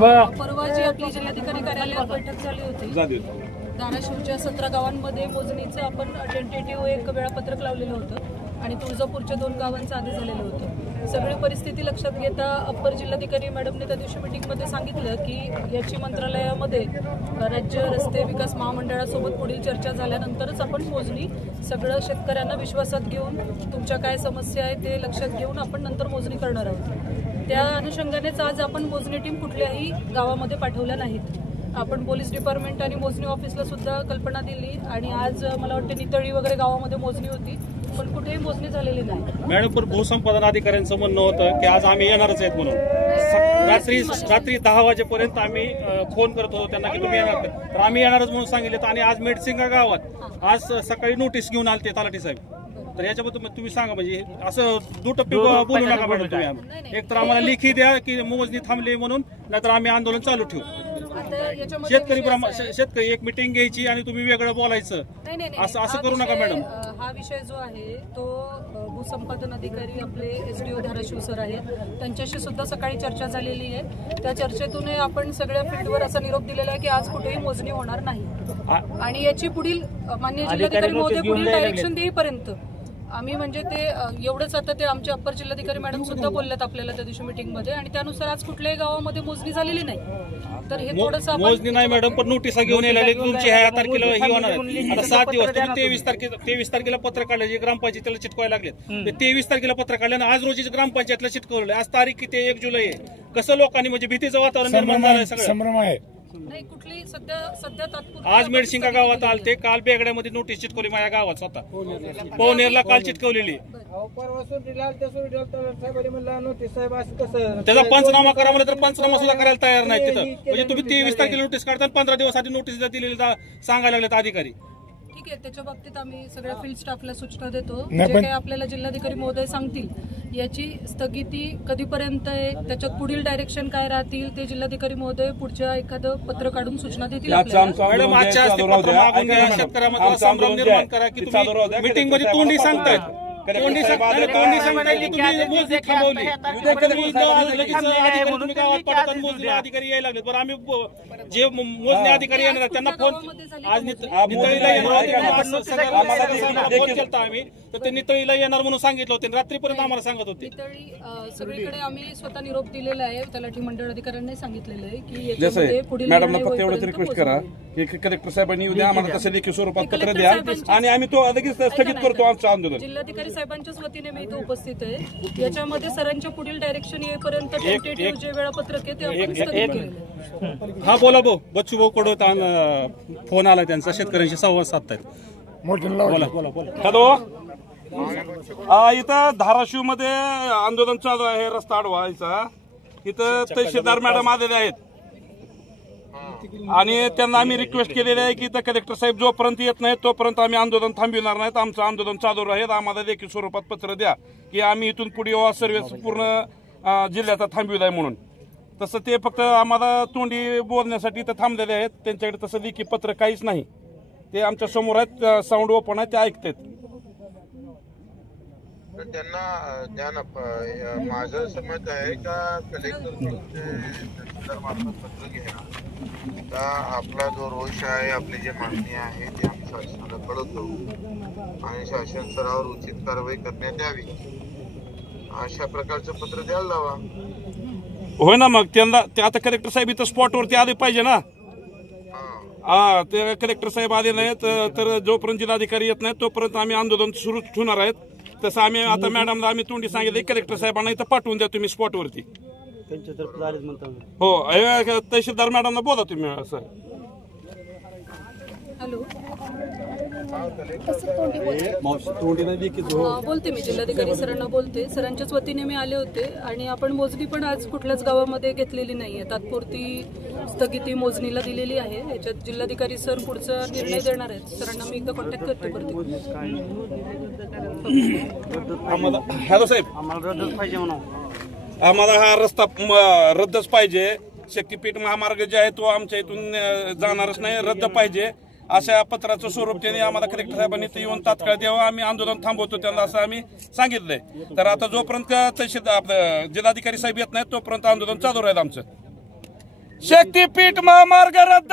परवा जी आपली जिल्हाधिकारी कार्यालयात बैठक झाली होती, धाराशिवच्या 17 गावांमध्ये मोजणीचं आपण टेंटेटिव्ह एक वेळापत्रक लावलेलं होतं आणि तुळजापूरच्या 2 गावांचं आधी झालेलं होतं। सगळी परिस्थिती लक्षात घेता अप्पर जिल्हाधिकारी मॅडमने त्या दिवशी मीटिंगमध्ये सांगितलं की याची मंत्रालयामध्ये राज्य रस्ते विकास महामंडळासोबत पुढील चर्चा झाल्यानंतरच आपण मोजणी सगळं शेतकऱ्यांना विश्वासात घेऊन तुमच्या काय समस्या आहे ते लक्षात घेऊन आपण नंतर मोजणी करणार आहोत। त्या अनुषंगानेच आज आपण मोजणी टीम कुठल्याही गावामध्ये पाठवल्या नाहीत। आपण पोलीस डिपार्टमेंट आणि मोजणी ऑफिसला सुद्धा कल्पना दिली आणि आज मला वाटतं नितळी वगैरे गावामध्ये मोजणी होती पण कुठेही मोजणी झालेली नाही। मॅडम, पण भूसंपादन अधिकाऱ्यांचं म्हणणं होतं की आज आम्ही येणारच आहेत म्हणून। रात्री 10 वाजेपर्यंत आम्ही फोन करत होतो त्यांना की तुम्ही येणार तर आम्ही येणारच म्हणून सांगितलं आणि आज मेडसिंगा गावात आज सकाळी नोटीस घेऊन आलते तलाठी साहेब। तर याच्याबद्दल तुम्ही सांगा, म्हणजे असं दुटप्पी बोलू नका मॅडम तुम्ही। एक तर आम्हाला लेखी द्या की मोजणी थांबली म्हणून, नाहीतर आम्ही आंदोलन चालू ठेवू। शेतकरी एक मिटिंग घ्यायची आणि तुम्ही वेगळं बोलायचं, असं करू नका मॅडम। हा विषय जो आहे तो भूसंपादन अधिकारी आपले एसडीओ धाराशिव सर आहेत, त्यांच्याशी सुद्धा सकाळी चर्चा झालेली आहे। त्या चर्चेतून आपण सगळ्या फील्डवर असा निरोप दिलेला आहे की आज कुठेही मोजणी होणार नाही आणि याची पुढील माननीय जिल्हाधिकारी महोदय पुढील डायरेक्शन देईपर्यंत आम्ही म्हणजे ते एवढंच। आता ते आमचे अप्पर जिल्हाधिकारी मॅडम सुद्धा बोलल्यात आपल्याला त्या दिवशी मीटिंगमध्ये आणि त्यानुसार आज कुठल्याही गावामध्ये मोजणी झालेली नाही। तर हे थोडंसं मोजणी नाही मॅडम, पण नोटिसा घेऊन यायला तुमची ह्या तारखेला ही होणार आहे। आता 7 दिवस तुम्ही 23 तारखेला पत्र काढलं, जे ग्रामपंचायतीला चिटकवायला लागले 23 तारखेला पत्र काढलं आणि आज रोजी ग्रामपंचायतीला चिटकवलं। आज तारीख किती, 1 जुलै आहे। कसं लोकांनी म्हणजे भीतीचं वातावरण निर्माण झालंय सगळं। नाही कुठली सध्या आज मेडसिंगा गावात आलते, काल बेगड्यामध्ये नोटीस चिटकवली माझ्या गावात स्वतः पवनेरला काल चिटकवलेली। त्याचा पंचनामा करा म्हणलं तर पंचनामा सुद्धा करायला तयार नाही तिथं। म्हणजे तुम्ही 23 तारखेला नोटीस काढता 15 दिवस आधी नोटीस दिलेली सांगायला लागलेत अधिकारी। ठीक आहे, त्याच्या बाबतीत आम्ही सगळ्या फील्ड स्टाफला सूचना देतो, जे काही आपल्याला जिल्हाधिकारी महोदय सांगतील याची स्थगिती कधीपर्यंत आहे, त्याच्यात पुढील डायरेक्शन काय राहतील ते जिल्हाधिकारी महोदय पुढच्या एखादं पत्र काढून सूचना देतील आपल्याला। मॅडम, आजच्या पत्र मागून घ्या, शेतकऱ्यामध्ये संभ्रम निर्माण करा की तुम्ही मीटिंग मध्ये तोंडी सांगतायत, तोंडी सांगताय की तुम्ही मोजणी थांबवली, अधिकारी यायला लागले। बरं, आम्ही जे मोजणी अधिकारी येणार त्यांना फोन आज नितळीला फोन केला आम्ही, तर ते नितळीला येणार म्हणून सांगितलं होते, रात्रीपर्यंत आम्हाला सांगत होते। नितळी सगळीकडे आम्ही स्वतः निरोप दिलेला आहे, तलाठी मंडळ अधिकाऱ्यांनी सांगितलेलं आहे की पुढील मॅडमला फक्त एवढंच रिक्वेस्ट करा की कलेक्टर साहेबांनी उद्या आम्हाला तसं लेखी स्वरूपात पत्र द्या आणि आम्ही तो लगेच स्थगित करतो आमचं आंदोलन। जिल्हाधिकारी साहेबांच्याच वतीने मी इथे उपस्थित आहे। याच्यामध्ये सरांच्या पुढील डायरेक्शन येईपर्यंत टेंटेटिव्ह जे वेळापत्रक आहे ते आपण स्थगित केलेलं आहे। हा बोला भाऊ, बच्चू भाऊ कडवत फोन आला त्यांचा, शेतकऱ्यांशी संवाद साधतायत। हॅलो, इथं धाराशिव मध्ये आंदोलन चालू आहे रस्ता अडवायचा। इथं तहसीलदार मॅडम आलेले आहेत आणि त्यांना आम्ही रिक्वेस्ट केलेली आहे की इथं कलेक्टर साहेब जोपर्यंत येत नाही तोपर्यंत आम्ही आंदोलन थांबविणार नाहीत, आमचं आंदोलन चालू राहील। आम्हाला लेखी स्वरूपात पत्र द्या की आम्ही इथून पुढे सर्व्हिस पूर्ण जिल्ह्याचा थांबविलाय म्हणून। तसं ते फक्त आम्हाला तोंडी बोलण्यासाठी इथं थांबलेले आहेत, त्यांच्याकडे तसं लेखी पत्र काहीच नाही। ते आमच्या समोर आहेत, साऊंड ओपन आहे, ते ऐकतात। त्यांना माझं असं मत आहे का कलेक्टर पत्र घेणं का आपला जो रोष आहे, आपली जी मागणी आहे ती आम्ही शासनाला कळवतो आणि शासन स्तरावर उचित कारवाई करण्यात यावी, अशा प्रकारचं पत्र द्यायला लावा। होय ना, मग त्यांना ते आता कलेक्टर साहेब इथं स्पॉटवरती आले पाहिजे ना। ते कलेक्टर साहेब आले नाहीत तर जोपर्यंत जिल्हाधिकारी येत नाहीत तोपर्यंत आम्ही आंदोलन सुरू ठेवणार आहेत। तसं आम्ही आता मॅडमला आम्ही तोंडी सांगितलं कलेक्टर साहेबांना इथं पाठवून द्या तुम्ही स्पॉटवरती। हो, तहसीलदार मॅडमला बोला तुम्ही असं। हॅलो, बोलते मी जिल्हाधिकारी सरांना बोलते। सरांच्याच वतीने मी आले होते आणि आपण मोजणी पण आज कुठल्याच गावामध्ये घेतलेली नाहीये, तात्पुरती स्थगिती मोजणीला दिलेली आहे। याच्यात जिल्हाधिकारी सर पुढचा निर्णय देणार आहेत। सरांना मी एकदा कॉन्टॅक्ट करते परत। हॅलो साहेब, आम्हाला हा रस्ता रद्दच पाहिजे। शक्तीपीठ महामार्ग जे आहे तो आमच्या इथून जाणारच नाही, रद्द पाहिजे अशा पत्राचं स्वरूप त्यांनी आम्हाला कलेक्टर साहेबांनी ते येऊन तात्काळ द्यावं, आम्ही आंदोलन थांबवतो त्यांना असं आम्ही सांगितलंय। तर आता जोपर्यंत तहसीलदार जिल्हाधिकारी साहेब येत नाहीत तोपर्यंत आंदोलन चालू राहील आमचं। शक्तीपीठ महामार्ग रद्द.